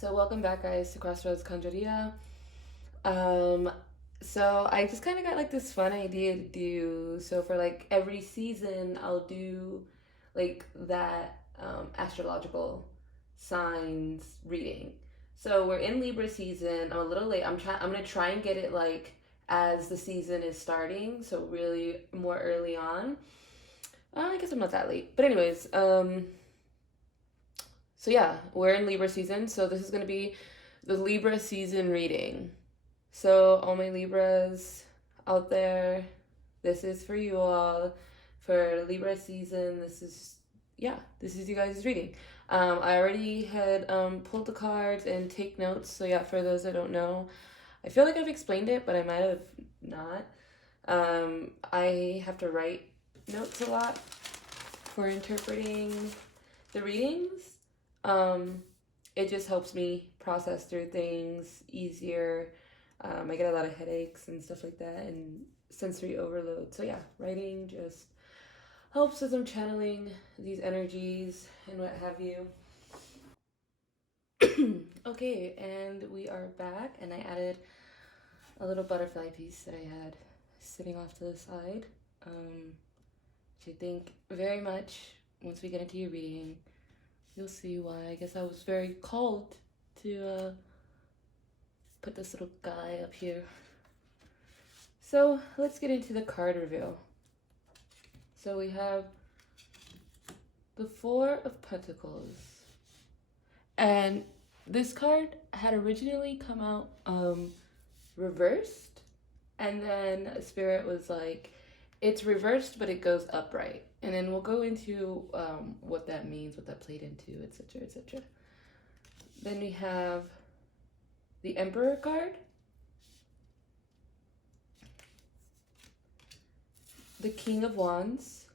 So welcome back, guys, to Crossroads Conjuria. Um, so I just kind of got like this fun idea to do. So for like every season, I'll do like that astrological signs reading. So we're in Libra season. I'm a little late. I'm gonna try and get it like as the season is starting. So really more early on. I guess I'm not that late. But anyways, so yeah, we're in Libra season, so this is gonna be the Libra season reading. So all my Libras out there, this is for you all. For Libra season, this is you guys' reading. I already had pulled the cards and take notes. So yeah, for those that don't know, I feel like I've explained it, but I might have not. I have to write notes a lot for interpreting the readings. It just helps me process through things easier. I get a lot of headaches and stuff like that and sensory overload. So yeah, writing just helps as I'm channeling these energies and what have you. Okay, and we are back, and I added a little butterfly piece that I had sitting off to the side, which I think very much, once we get into your reading, you'll see why. I guess I was very called to put this little guy up here. So let's get into the card reveal. So we have the Four of Pentacles. And this card had originally come out reversed. And then Spirit was like, it's reversed, but it goes upright. And then we'll go into what that means, what that played into, etc., etc. Then we have the Emperor card, the King of Wands,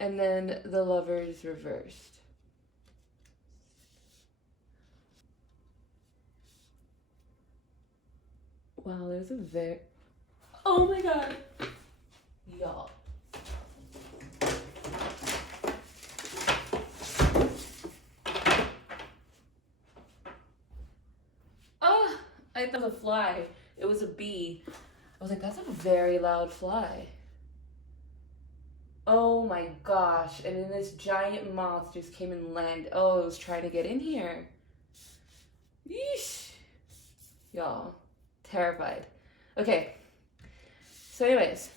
and then the Lovers reversed. Wow, there's a very... Oh my god! Y'all. Ah! I thought it was a fly. It was a bee. I was like, that's a very loud fly. Oh my gosh. And then this giant moth just came and landed. Oh, it was trying to get in here. Yeesh. Y'all. Terrified. Okay. So anyways.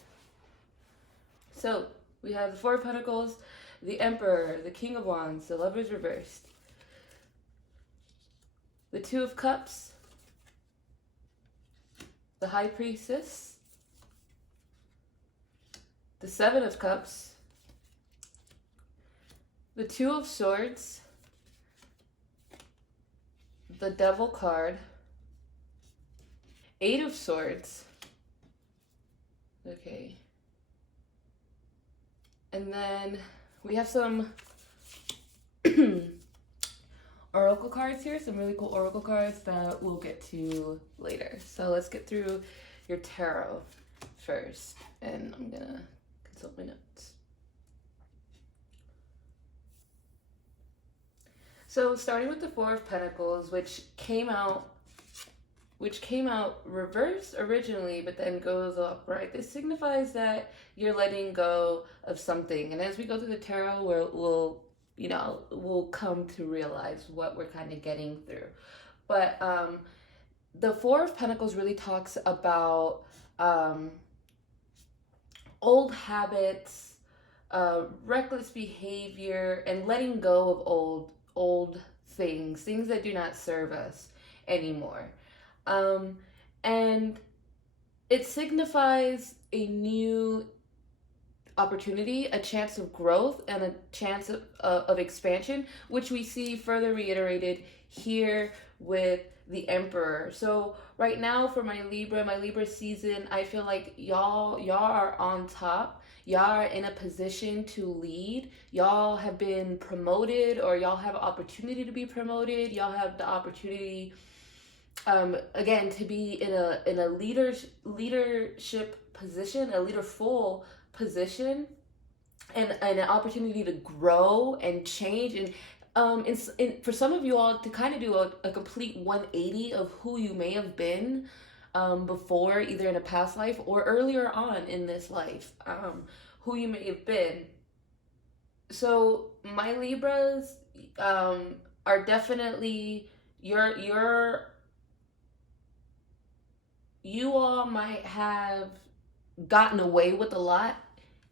So we have the Four of Pentacles, the Emperor, the King of Wands, the Lovers reversed, the Two of Cups, the High Priestess, the Seven of Cups, the Two of Swords, the Devil card, Eight of Swords. Okay. And then we have some oracle cards here, some really cool oracle cards that we'll get to later. So let's get through your tarot first, and I'm gonna consult my notes. So starting with the Four of Pentacles, which came out reversed originally, but then goes upright. This signifies that you're letting go of something. And as we go through the tarot, we'll come to realize what we're kind of getting through. But the Four of Pentacles really talks about old habits, reckless behavior, and letting go of old things that do not serve us anymore. And it signifies a new opportunity, a chance of growth, and a chance of expansion, which we see further reiterated here with the Emperor. So right now for my Libra season, I feel like y'all are on top. Y'all are in a position to lead. Y'all have been promoted, or y'all have an opportunity to be promoted. Y'all have the opportunity again to be in a leadership position, a leaderful position. and an opportunity to grow and change, and for some of you all to kind of do a complete 180 of who you may have been before, either in a past life or earlier on in this life, who you may have been. So my Libras are definitely you all might have gotten away with a lot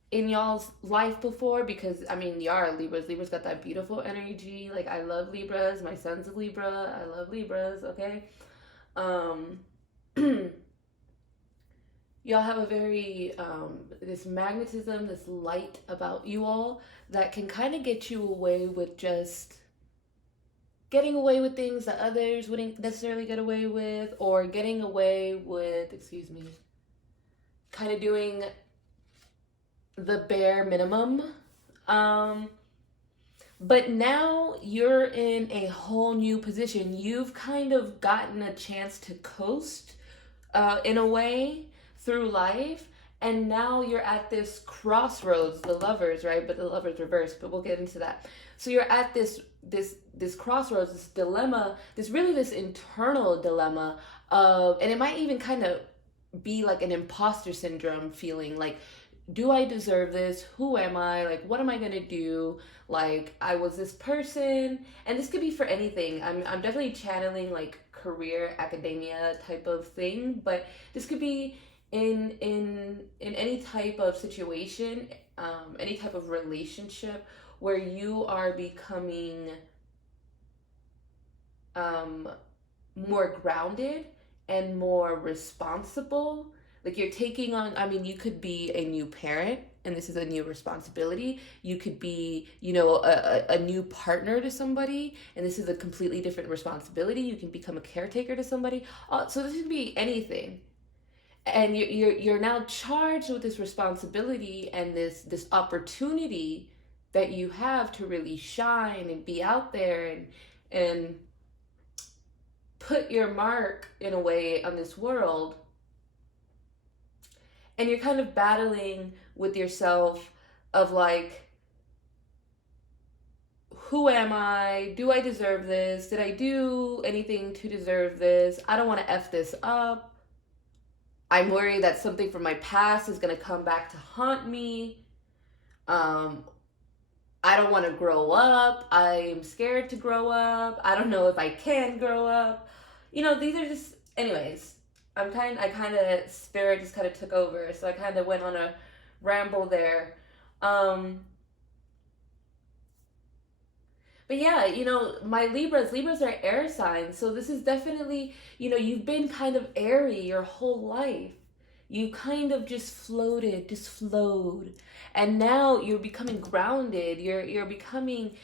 in y'all's life before, because I mean, y'all are Libras. Libras got that beautiful energy. Like, I love Libras. My son's a Libra. I love Libras. Okay. Um, y'all have a very this magnetism, this light about you all that can kind of get you away with just getting away with things that others wouldn't necessarily get away with, or getting away with, excuse me, kind of doing the bare minimum. But now you're in a whole new position. You've kind of gotten a chance to coast in a way through life. And now you're at this crossroads, the lovers, right? But the lovers reversed, but we'll get into that. So you're at this crossroads, this dilemma, this internal dilemma of, and it might even kind of be like an imposter syndrome feeling, like, do I deserve this? Who am I? Like, what am I gonna do? Like, I was this person, and this could be for anything. I'm definitely channeling like career, academia type of thing, but this could be in any type of situation, any type of relationship where you are becoming more grounded and more responsible. Like, you're taking on, I mean, you could be a new parent and this is a new responsibility. You could be, a new partner to somebody and this is a completely different responsibility. You can become a caretaker to somebody. So this could be anything. And you're now charged with this responsibility and this opportunity that you have to really shine and be out there and put your mark in a way on this world. And you're kind of battling with yourself of like, who am I? Do I deserve this? Did I do anything to deserve this? I don't want to F this up. I'm worried that something from my past is going to come back to haunt me. I don't want to grow up. I'm scared to grow up. I don't know if I can grow up. These are just, anyways, I kind of, spirit just kind of took over. So I kind of went on a ramble there. But yeah, my Libras are air signs. So this is definitely, you've been kind of airy your whole life. You kind of just flowed. And now you're becoming grounded. You're becoming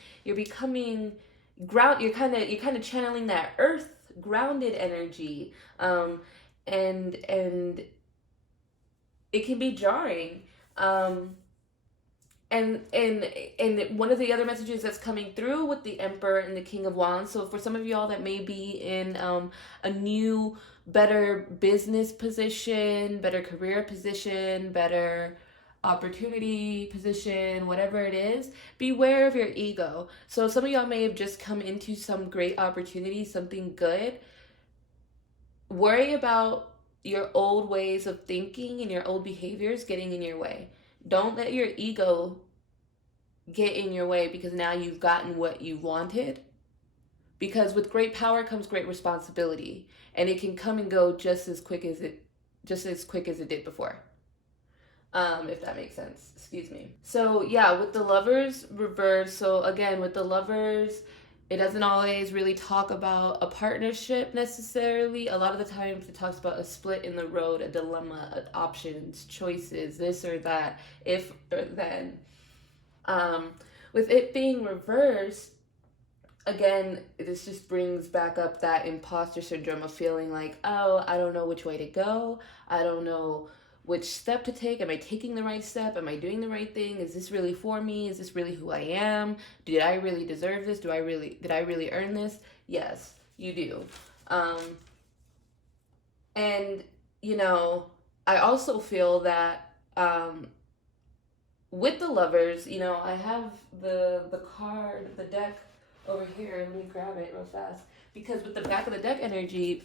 ground. You're kind of channeling that earth grounded energy. And it can be jarring. And one of the other messages that's coming through with the Emperor and the King of Wands. So for some of y'all that may be in a new, better business position, better career position, better opportunity position, whatever it is, beware of your ego. So some of y'all may have just come into some great opportunity, something good. Worry about your old ways of thinking and your old behaviors getting in your way. Don't let your ego get in your way, because now you've gotten what you wanted. Because with great power comes great responsibility, and it can come and go just as quick as it did before. If that makes sense. Excuse me. So yeah, with the Lovers reverse. So again, with the Lovers, it doesn't always really talk about a partnership necessarily. A lot of the times it talks about a split in the road, a dilemma, options, choices, this or that, if or then. With it being reversed, again, this just brings back up that imposter syndrome of feeling like, oh, I don't know which way to go. I don't know which step to take. Am I taking the right step? Am I doing the right thing? Is this really for me? Is this really who I am? Did I really deserve this? Did I really earn this? Yes, you do. And I also feel that with the Lovers, you know, I have the card, the deck over here. Let me grab it real fast. Because with the back of the deck energy,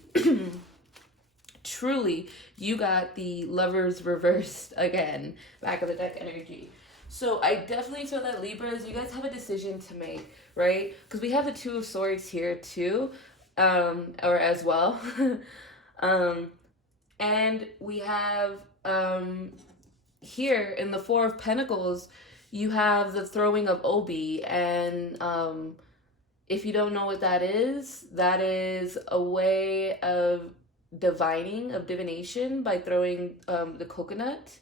truly, you got the Lovers reversed again, back of the deck energy. So I definitely feel that Libras, you guys have a decision to make, right? Because we have the Two of Swords here too, or as well. And we have here in the Four of Pentacles, you have the throwing of Obi. And if you don't know what that is a way of divining, of divination, by throwing the coconut.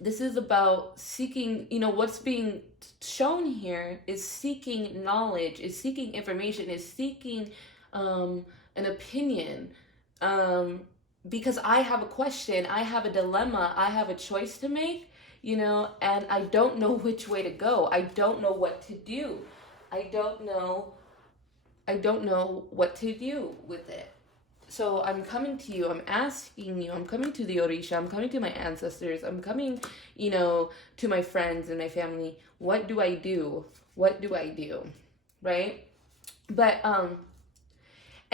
This is about seeking, you know, what's being shown here is seeking knowledge, is seeking information, is seeking an opinion. Because I have a question, I have a dilemma, I have a choice to make, you know, and I don't know which way to go. I don't know what to do. I don't know what to do with it. So I'm coming to you, I'm asking you, I'm coming to the Orisha, I'm coming to my ancestors, I'm coming, you know, to my friends and my family. What do I do? What do I do? Right? But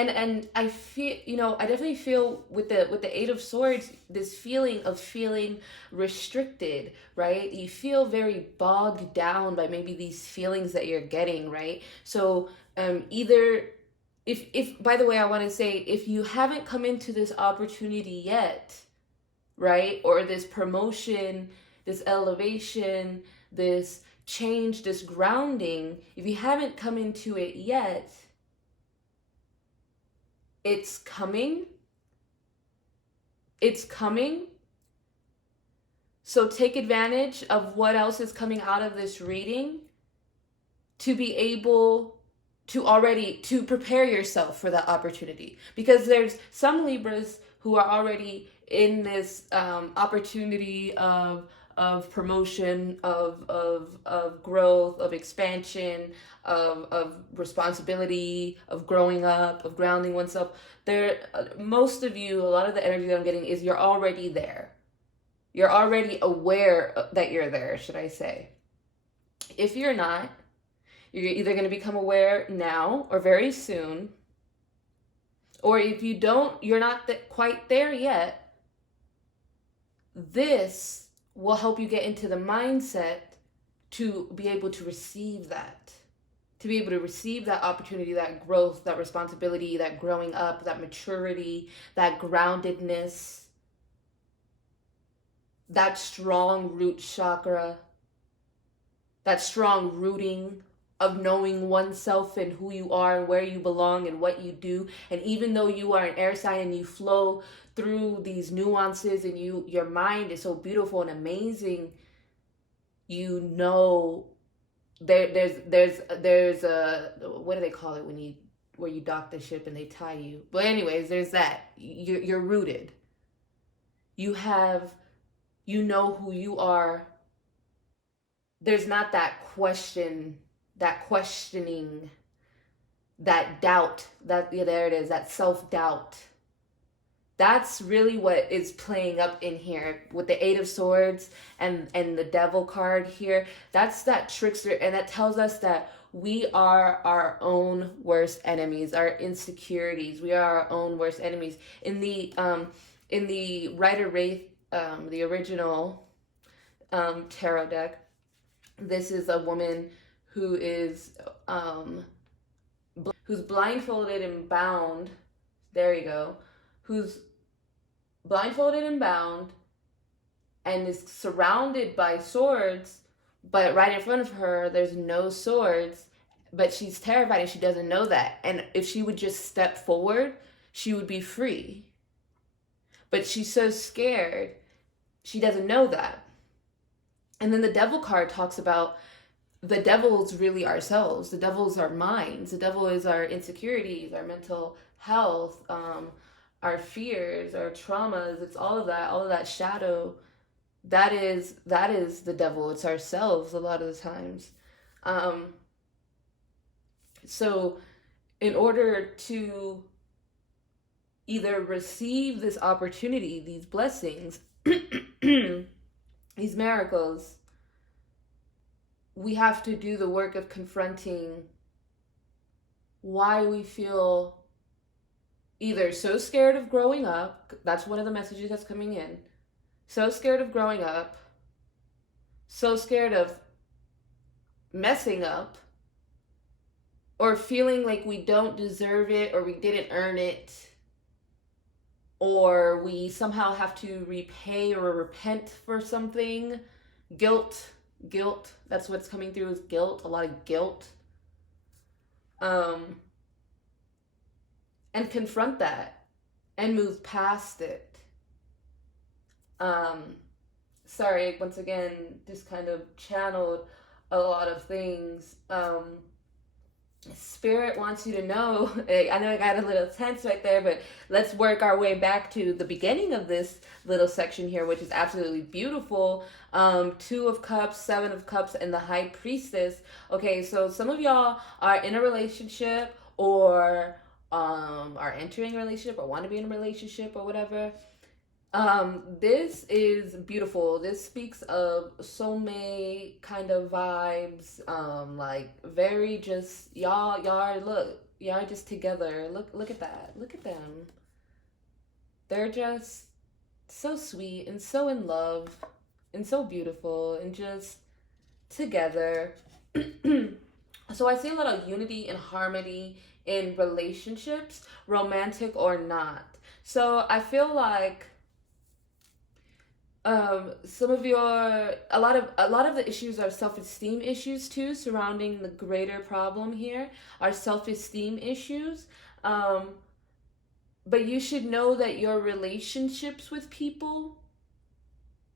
and I feel, you know, I definitely feel with the Eight of Swords, this feeling of feeling restricted, right? You feel very bogged down by maybe these feelings that you're getting, right? So either if by the way, I want to say, if you haven't come into this opportunity yet, right, or this promotion, this elevation, this change, this grounding, if you haven't come into it yet, it's coming. It's coming. So take advantage of what else is coming out of this reading to be able to prepare yourself for that opportunity. Because there's some Libras who are already in this opportunity of promotion, of growth, of expansion, of responsibility, of growing up, of grounding oneself. Most of you, a lot of the energy that I'm getting is you're already there. You're already aware that you're there, should I say. If you're not, you're either going to become aware now or very soon. Or if you don't, you're not quite there yet, this will help you get into the mindset to be able to receive that. To be able to receive that opportunity, that growth, that responsibility, that growing up, that maturity, that groundedness, that strong root chakra, that strong rooting of knowing oneself and who you are and where you belong and what you do. And even though you are an air sign and you flow through these nuances and your mind is so beautiful and amazing, you know, there's a, what do they call it where you dock the ship and they tie you? But anyways, there's that. You're rooted. You know who you are. There's not that question, that questioning, that doubt, there it is, that self-doubt. That's really what is playing up in here with the Eight of Swords and the Devil card here. That's that trickster, and that tells us that we are our own worst enemies, our insecurities. We are our own worst enemies. In the Rider Wraith, the original tarot deck, this is a woman who is who's blindfolded and bound. There you go. Who's blindfolded and bound and is surrounded by swords, but right in front of her there's no swords, but she's terrified and she doesn't know that. And if she would just step forward, she would be free. But she's so scared, she doesn't know that. And then the Devil card talks about the devil's really ourselves. The devil's our minds. The devil is our insecurities, our mental health, our fears, our traumas. It's all of that shadow. That is the devil. It's ourselves a lot of the times. So in order to either receive this opportunity, these blessings, these miracles, we have to do the work of confronting why we feel either so scared of growing up. That's one of the messages that's coming in. So scared of growing up, so scared of messing up, or feeling like we don't deserve it, or we didn't earn it, or we somehow have to repay or repent for something. Guilt, that's what's coming through, is guilt, a lot of guilt. And confront that and move past it. Sorry, once again, just kind of channeled a lot of things. Spirit wants you to know, I know I got a little tense right there, but let's work our way back to the beginning of this little section here, which is absolutely beautiful. 2 of Cups, 7 of Cups, and the High Priestess. Okay, so some of y'all are in a relationship, or are entering a relationship, or want to be in a relationship, or whatever. This is beautiful. This speaks of soulmate kind of vibes. Like very just y'all are just together. Look at that. Look at them. They're just so sweet and so in love and so beautiful and just together. So I see a lot of unity and harmony in relationships, romantic or not. So I feel like some of a lot of the issues are self-esteem issues too, surrounding the greater problem here are self-esteem issues. But you should know that your relationships with people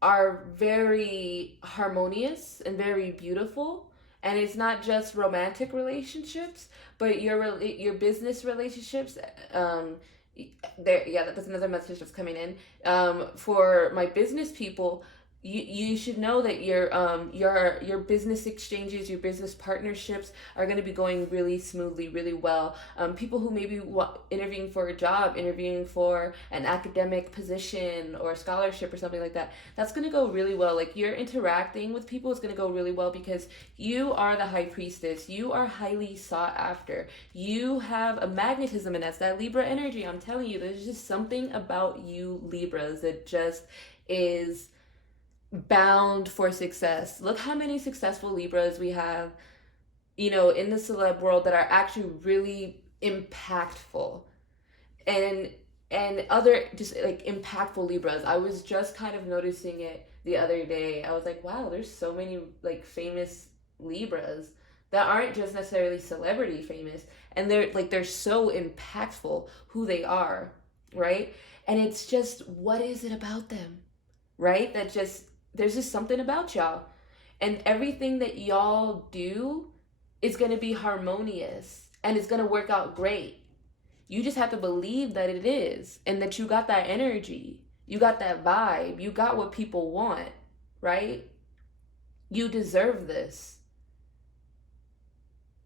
are very harmonious and very beautiful. And it's not just romantic relationships, but your business relationships. That's another message that's coming in. For my business people, you should know that your business exchanges, your business partnerships are going to be going really smoothly, really well. People who may be interviewing for a job, interviewing for an academic position or scholarship or something like that, that's going to go really well. Like, you're interacting with people is going to go really well because you are the High Priestess. You are highly sought after. You have a magnetism, and that's that Libra energy. I'm telling you, there's just something about you Libras that just is bound for success. Look how many successful Libras we have, in the celeb world that are actually really impactful, and other just like impactful Libras. I was just kind of noticing it the other day. I was like, wow, there's so many like famous Libras that aren't just necessarily celebrity famous, and they're so impactful who they are, right? And it's just, what is it about them, right? There's just something about y'all, and everything that y'all do is going to be harmonious and it's going to work out great. You just have to believe that it is, and that you got that energy, you got that vibe, you got what people want, right? You deserve this,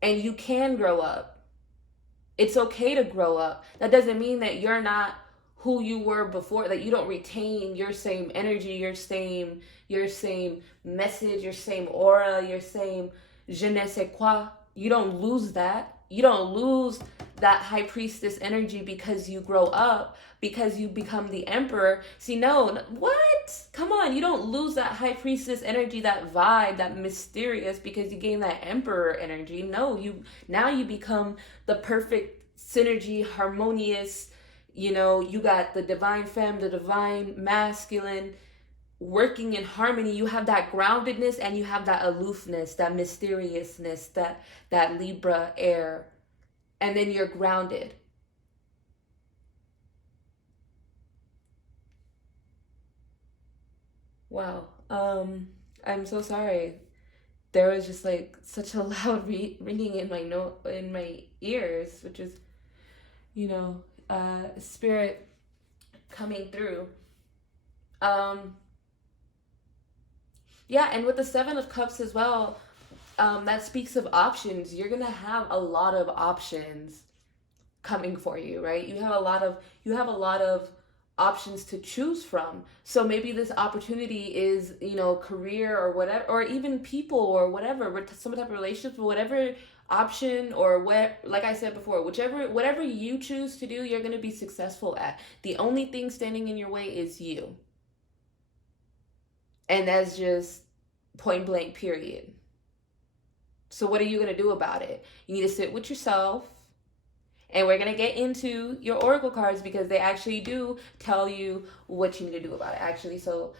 and you can grow up. It's okay to grow up. That doesn't mean that you're not who you were before, that you don't retain your same energy, your same message, your same aura, your same je ne sais quoi. You don't lose that. You don't lose that High Priestess energy because you grow up, because you become the Emperor. See, no, what? Come on, you don't lose that High Priestess energy, that vibe, that mysterious, because you gain that Emperor energy. No, now you become the perfect synergy, harmonious. You got the divine femme, the divine masculine working in harmony. You have that groundedness, and you have that aloofness, that mysteriousness, that Libra air. And then you're grounded. Wow. I'm so sorry. There was just like such a loud ringing in my ears, which is, spirit coming through. Yeah, and with the 7 of Cups as well, that speaks of options. You're gonna have a lot of options coming for you, right? You have a lot of options to choose from. So maybe this opportunity is, career or whatever, or even people or whatever, some type of relationship, whatever option, or what, like I said before, whatever you choose to do, you're going to be successful at. The only thing standing in your way is you. And that's just point blank, period. So what are you going to do about it? You need to sit with yourself. And we're going to get into your oracle cards because they actually do tell you what you need to do about it, actually. So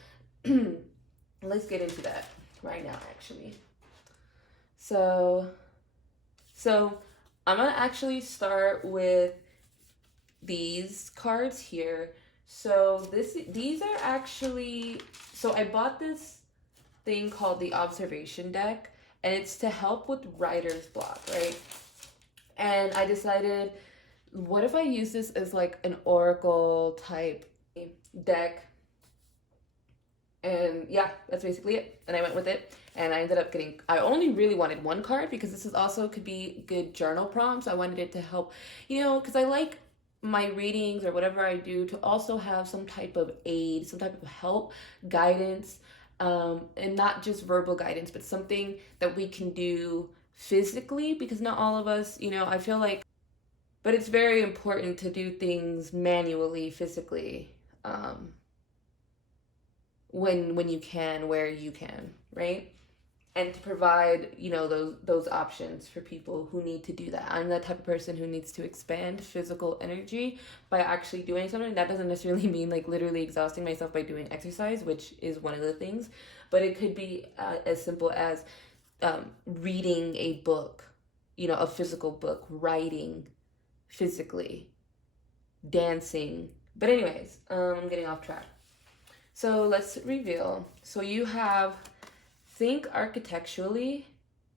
let's get into that right now, actually. So I'm going to actually start with these cards here. So these are actually, so I bought this thing called the observation deck, and it's to help with writer's block, right? And I decided, what if I use this as like an oracle type deck? And yeah, that's basically it. And I went with it, and I ended up I only really wanted one card because this is also could be good journal prompts. I wanted it to help, because I like my readings or whatever I do to also have some type of aid, some type of help, guidance, and not just verbal guidance, but something that we can do physically, because not all of us, I feel like, but it's very important to do things manually, physically, when you can, where you can, right? And to provide, those options for people who need to do that. I'm that type of person who needs to expand physical energy by actually doing something. That doesn't necessarily mean like literally exhausting myself by doing exercise, which is one of the things, but it could be as simple as reading a book, a physical book, writing physically, dancing. But anyways, I'm getting off track. So let's reveal. So you have think architecturally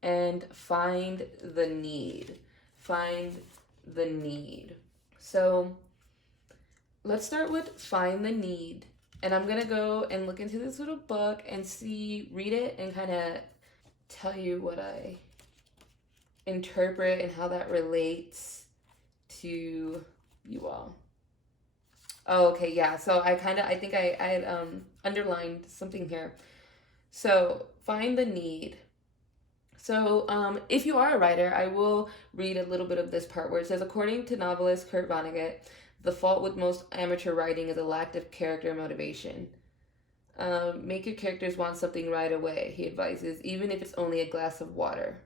and find the need. Find the need. So let's start with find the need. And I'm going to go and look into this little book and read it and kind of tell you what I interpret and how that relates to you all. Oh, okay, yeah. So I think I had underlined something here. So find the need. So if you are a writer, I will read a little bit of this part where it says, according to novelist Kurt Vonnegut, the fault with most amateur writing is a lack of character motivation. Make your characters want something right away, he advises, even if it's only a glass of water.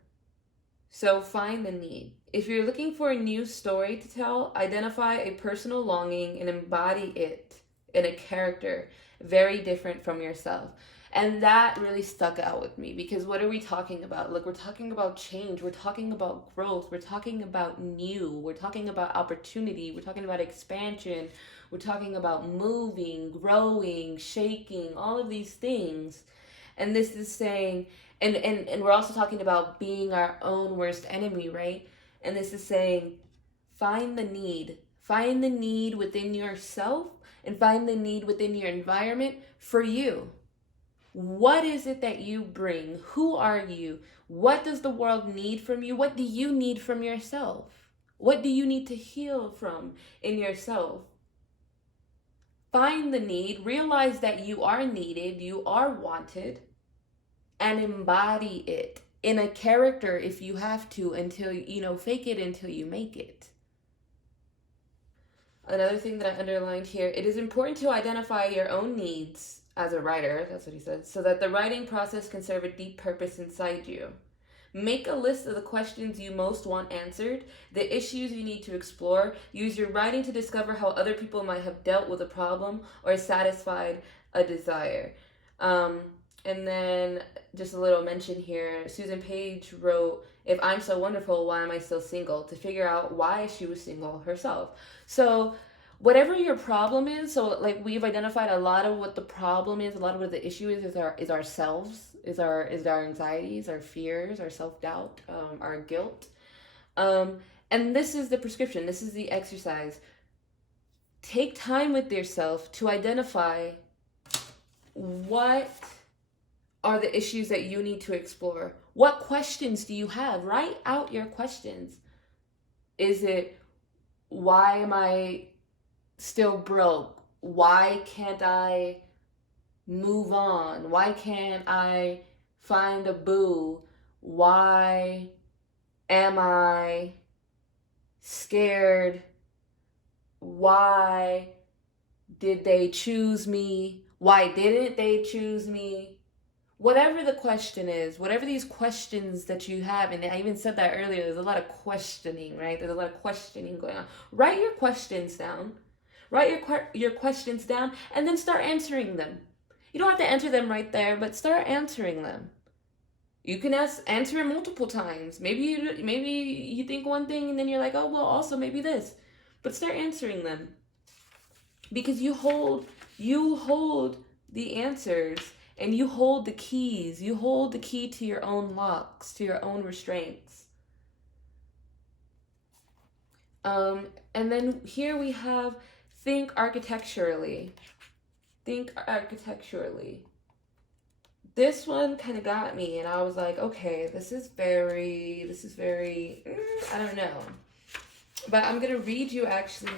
So find the need. If you're looking for a new story to tell, identify a personal longing and embody it in a character very different from yourself. And that really stuck out with me because what are we talking about? Look, we're talking about change. We're talking about growth. We're talking about new. We're talking about opportunity. We're talking about expansion. We're talking about moving, growing, shaking, all of these things. And this is saying, and we're also talking about being our own worst enemy, right? And this is saying, find the need. Find the need within yourself and find the need within your environment for you. What is it that you bring? Who are you? What does the world need from you? What do you need from yourself? What do you need to heal from in yourself? Find the need, realize that you are needed, you are wanted, and embody it in a character if you have to until, fake it until you make it. Another thing that I underlined here, it is important to identify your own needs as a writer, that's what he said, so that the writing process can serve a deep purpose inside you. Make a list of the questions you most want answered, the issues you need to explore. Use your writing to discover how other people might have dealt with a problem or satisfied a desire. And then just a little mention here, Susan Page wrote, if I'm so wonderful, why am I still single? To figure out why she was single herself. So whatever your problem is, so like we've identified a lot of what the problem is, a lot of what the issue is ourselves, is our anxieties, our fears, our self-doubt, our guilt. And this is the prescription, this is the exercise. Take time with yourself to identify what are the issues that you need to explore. What questions do you have? Write out your questions. Is it, why am I still broke? why can't I move on? Why can't I find a boo? Why am I scared? Why did they choose me? Why didn't they choose me? Whatever the question is, whatever these questions that you have, and I even said that earlier, there's a lot of questioning, right? There's a lot of questioning going on. Write your questions down. Write your questions down and then start answering them. You don't have to answer them right there, but start answering them. You can answer it multiple times. Maybe you think one thing and then you're like, oh, well, also maybe this. But start answering them. Because you hold the answers and you hold the keys. You hold the key to your own locks, to your own restraints. And then here we have think architecturally. Think architecturally. This one kind of got me, and I was like, okay, this is very, I don't know. But I'm going to read you actually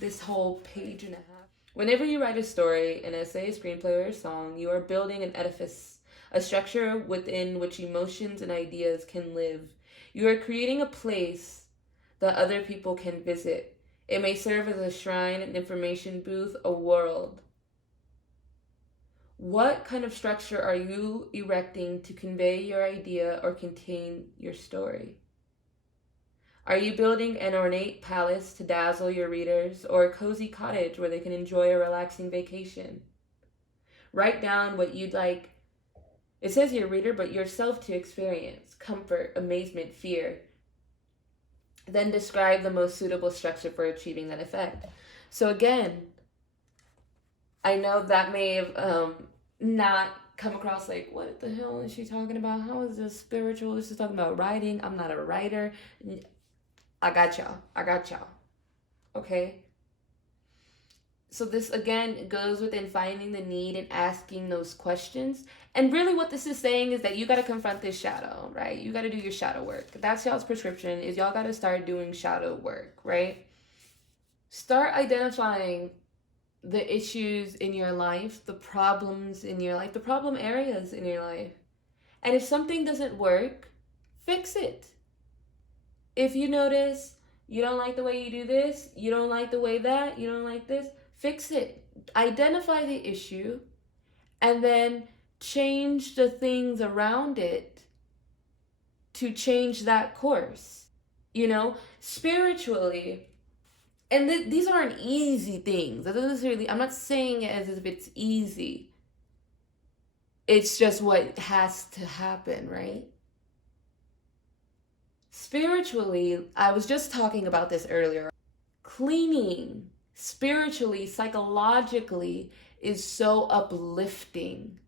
this whole page and a half. Whenever you write a story, an essay, a screenplay, or a song, you are building an edifice, a structure within which emotions and ideas can live. You are creating a place that other people can visit. It may serve as a shrine, an information booth, a world. What kind of structure are you erecting to convey your idea or contain your story? Are you building an ornate palace to dazzle your readers, or a cozy cottage where they can enjoy a relaxing vacation? Write down what you'd like, it says your reader, but yourself to experience: comfort, amazement, fear. Then describe the most suitable structure for achieving that effect. So again, I know that may have not come across like, what the hell is she talking about? How is this spiritual? This is talking about writing. I'm not a writer. I got y'all. Okay? So this, again, goes within finding the need and asking those questions. And really what this is saying is that you got to confront this shadow, right? You got to do your shadow work. That's y'all's prescription, is y'all got to start doing shadow work, right? Start identifying the issues in your life, the problems in your life, the problem areas in your life. And if something doesn't work, fix it. If you notice you don't like the way you do this, you don't like the way that, you don't like this, fix it. Identify the issue and then change the things around it to change that course. You know, spiritually, and these aren't easy things. That doesn't necessarily, I'm not saying it as if it's easy. It's just what has to happen, right? Spiritually, I was just talking about this earlier. Cleaning, spiritually, psychologically, is so uplifting.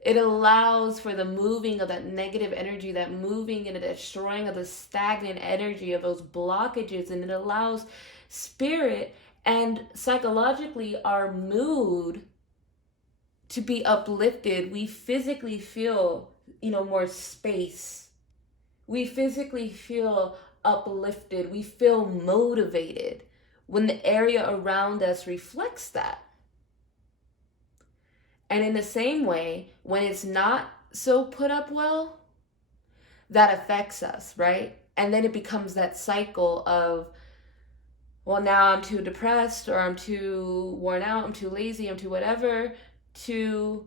It allows for the moving of that negative energy, that moving and the destroying of the stagnant energy of those blockages, and it allows spirit and psychologically our mood to be uplifted. We physically feel, more space. We physically feel uplifted. We feel motivated when the area around us reflects that. And in the same way, when it's not so put up well, that affects us, right? And then it becomes that cycle of, well, now I'm too depressed, or I'm too worn out, I'm too lazy, I'm too whatever, to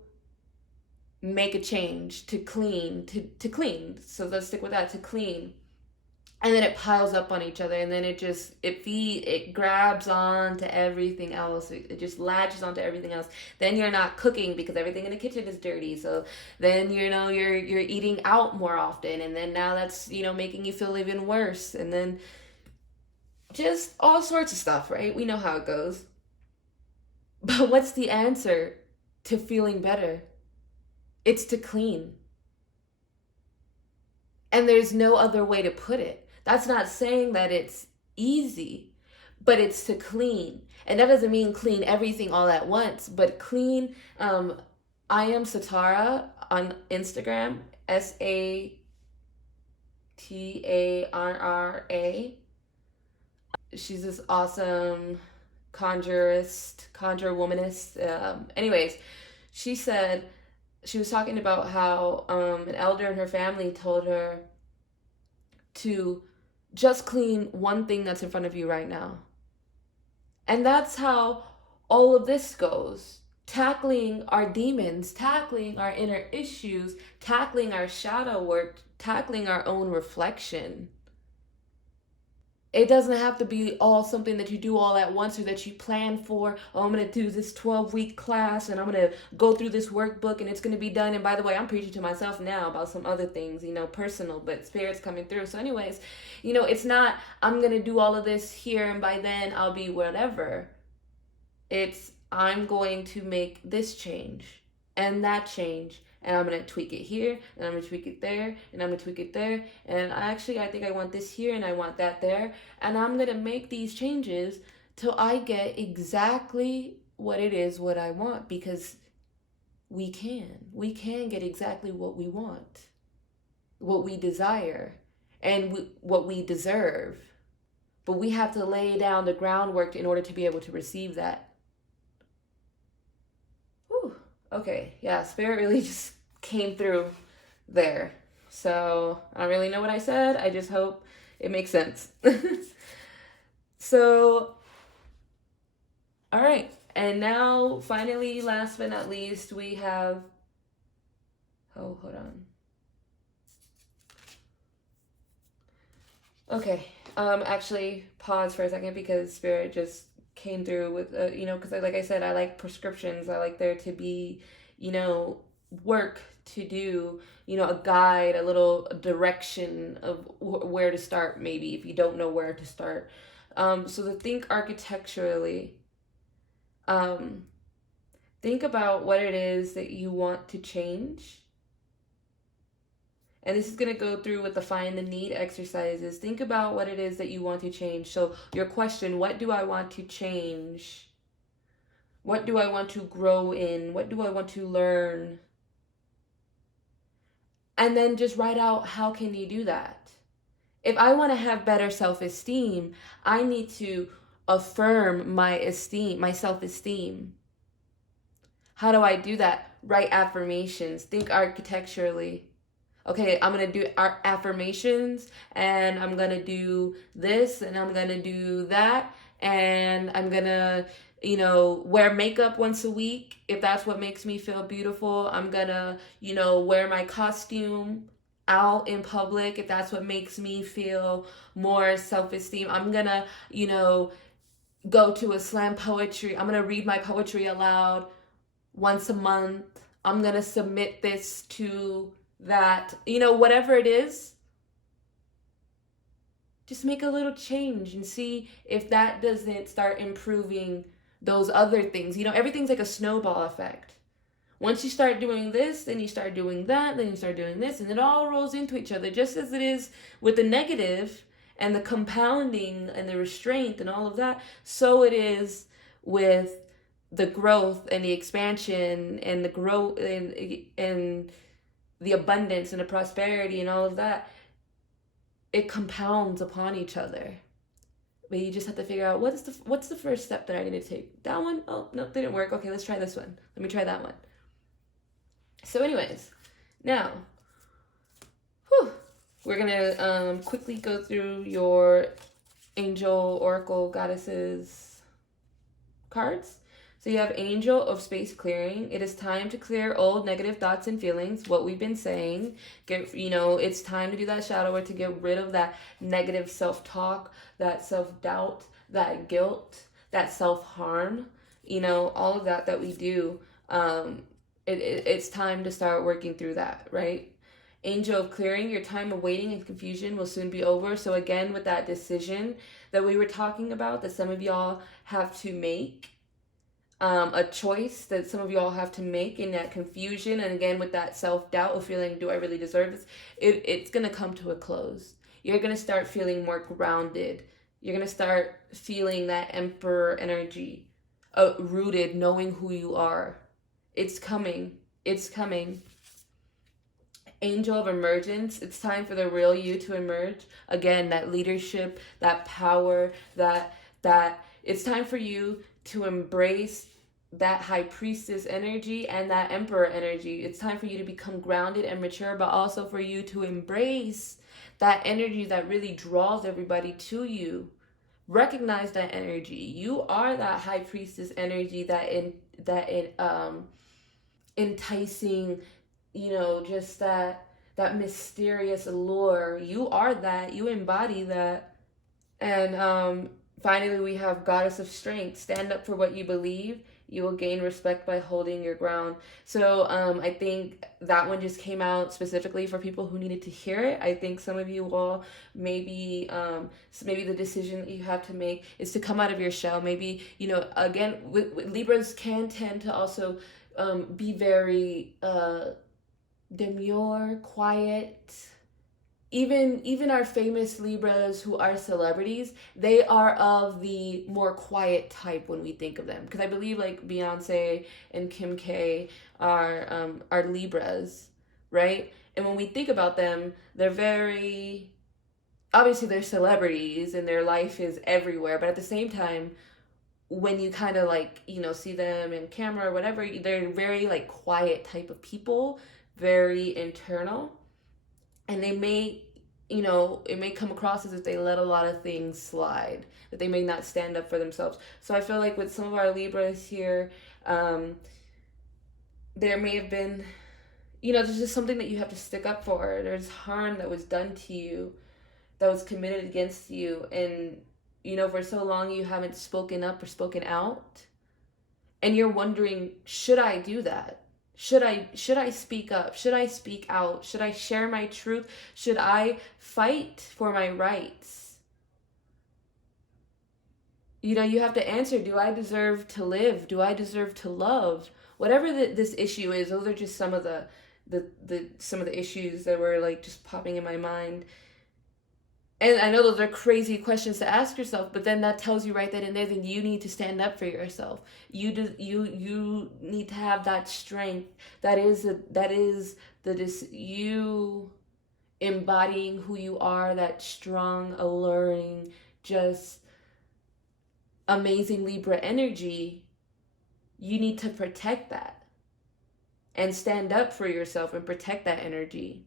make a change, to clean, to clean. So let's stick with that, to clean. And then it piles up on each other, and then it grabs on to everything else. It just latches onto everything else. Then you're not cooking because everything in the kitchen is dirty. So then you're eating out more often, and then now that's making you feel even worse. And then just all sorts of stuff, right? We know how it goes. But what's the answer to feeling better? It's to clean. And there's no other way to put it. That's not saying that it's easy, but it's to clean. And that doesn't mean clean everything all at once, but clean. I am Satara on Instagram, SATARRA. She's this awesome conjure womanist. Anyways, she said, she was talking about how an elder in her family told her to just clean one thing that's in front of you right now. And that's how all of this goes. Tackling our demons, tackling our inner issues, tackling our shadow work, tackling our own reflection. It doesn't have to be all something that you do all at once or that you plan for. Oh, I'm going to do this 12-week class and I'm going to go through this workbook and it's going to be done. And by the way, I'm preaching to myself now about some other things, personal, but Spirit's coming through. So anyways, it's not, I'm going to do all of this here and by then I'll be whatever. It's, I'm going to make this change and that change. And I'm going to tweak it here, and I'm going to tweak it there, and I'm going to tweak it there. And I think I want this here, and I want that there. And I'm going to make these changes till I get exactly what I want. Because we can get exactly what we want, what we desire, and what we deserve. But we have to lay down the groundwork in order to be able to receive that. Okay, yeah, Spirit really just came through there. So I don't really know what I said. I just hope it makes sense. So, all right. And now, finally, last but not least, we have... Oh, hold on. Okay. Actually, pause for a second because Spirit just came through with, because like I said, I like prescriptions. I like there to be, work to do, a guide, a little direction of where to start, maybe, if you don't know where to start. So to think architecturally, think about what it is that you want to change. And this is going to go through with the find the need exercises. Think about what it is that you want to change. So your question, what do I want to change? What do I want to grow in? What do I want to learn? And then just write out, how can you do that? If I want to have better self-esteem, I need to affirm my self-esteem. How do I do that? Write affirmations. Think architecturally. Okay, I'm going to do affirmations, and I'm going to do this, and I'm going to do that, and I'm going to, wear makeup once a week if that's what makes me feel beautiful. I'm going to, wear my costume out in public if that's what makes me feel more self-esteem. I'm going to, go to a slam poetry. I'm going to read my poetry aloud once a month. I'm going to submit this to that, whatever it is, just make a little change and see if that doesn't start improving those other things. Everything's like a snowball effect. Once you start doing this, then you start doing that, then you start doing this, and it all rolls into each other, just as it is with the negative and the compounding and the restraint and all of that. So it is with the growth and the expansion and the growth and the abundance and the prosperity and all of that. It compounds upon each other. But you just have to figure out, what's the first step that I need to take? That one? Oh, no, didn't work. Okay, let's try this one. Let me try that one. So anyways, now, we're going to quickly go through your angel, oracle, goddesses cards. So you have Angel of Space Clearing. It is time to clear old negative thoughts and feelings, what we've been saying. It's time to do that shadow work to get rid of that negative self-talk, that self-doubt, that guilt, that self-harm, all of that we do. It's time to start working through that, right? Angel of Clearing, your time of waiting and confusion will soon be over. So again, with that decision that we were talking about, that some of y'all have to make, a choice that some of y'all have to make in that confusion, and again with that self-doubt of feeling, do I really deserve this? It's going to come to a close. You're going to start feeling more grounded. You're going to start feeling that emperor energy, rooted, knowing who you are. It's coming. It's coming. Angel of Emergence, it's time for the real you to emerge. Again, that leadership, that power, that that it's time for you to embrace that high priestess energy and that emperor energy. It's time for you to become grounded and mature, but also for you to embrace that energy that really draws everybody to you. Recognize that energy. You are that high priestess energy, enticing, just that mysterious allure. You are that. You embody that. And finally, we have Goddess of Strength. Stand up for what you believe. You will gain respect by holding your ground. So I think that one just came out specifically for people who needed to hear it. I think some of you all maybe the decision that you have to make is to come out of your shell. Maybe, again, with Libras can tend to also be very demure, quiet. Even our famous Libras who are celebrities, they are of the more quiet type when we think of them. Because I believe like Beyonce and Kim K are Libras, right? And when we think about them, they're very, obviously they're celebrities and their life is everywhere. But at the same time, when you kind of like, see them in camera or whatever, they're very like quiet type of people, very internal. And they may, it may come across as if they let a lot of things slide, that they may not stand up for themselves. So I feel like with some of our Libras here, there may have been, there's just something that you have to stick up for. There's harm that was done to you, that was committed against you. And, for so long you haven't spoken up or spoken out. And you're wondering, should I do that? Should I speak up? Should I speak out? Should I share my truth? Should I fight for my rights? You have to answer, do I deserve to live? Do I deserve to love? Whatever this issue is, those are just some of the issues that were like just popping in my mind. And I know those are crazy questions to ask yourself, but then that tells you right then and there that you need to stand up for yourself. You need to have that strength. That is you embodying who you are, that strong, alluring, just amazing Libra energy. You need to protect that and stand up for yourself and protect that energy.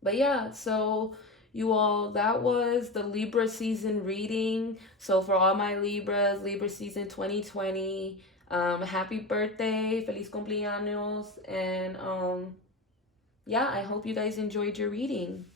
But yeah, so you all, that was the Libra season reading. So for all my Libras, Libra season 2020, happy birthday, feliz cumpleaños, and yeah, I hope you guys enjoyed your reading.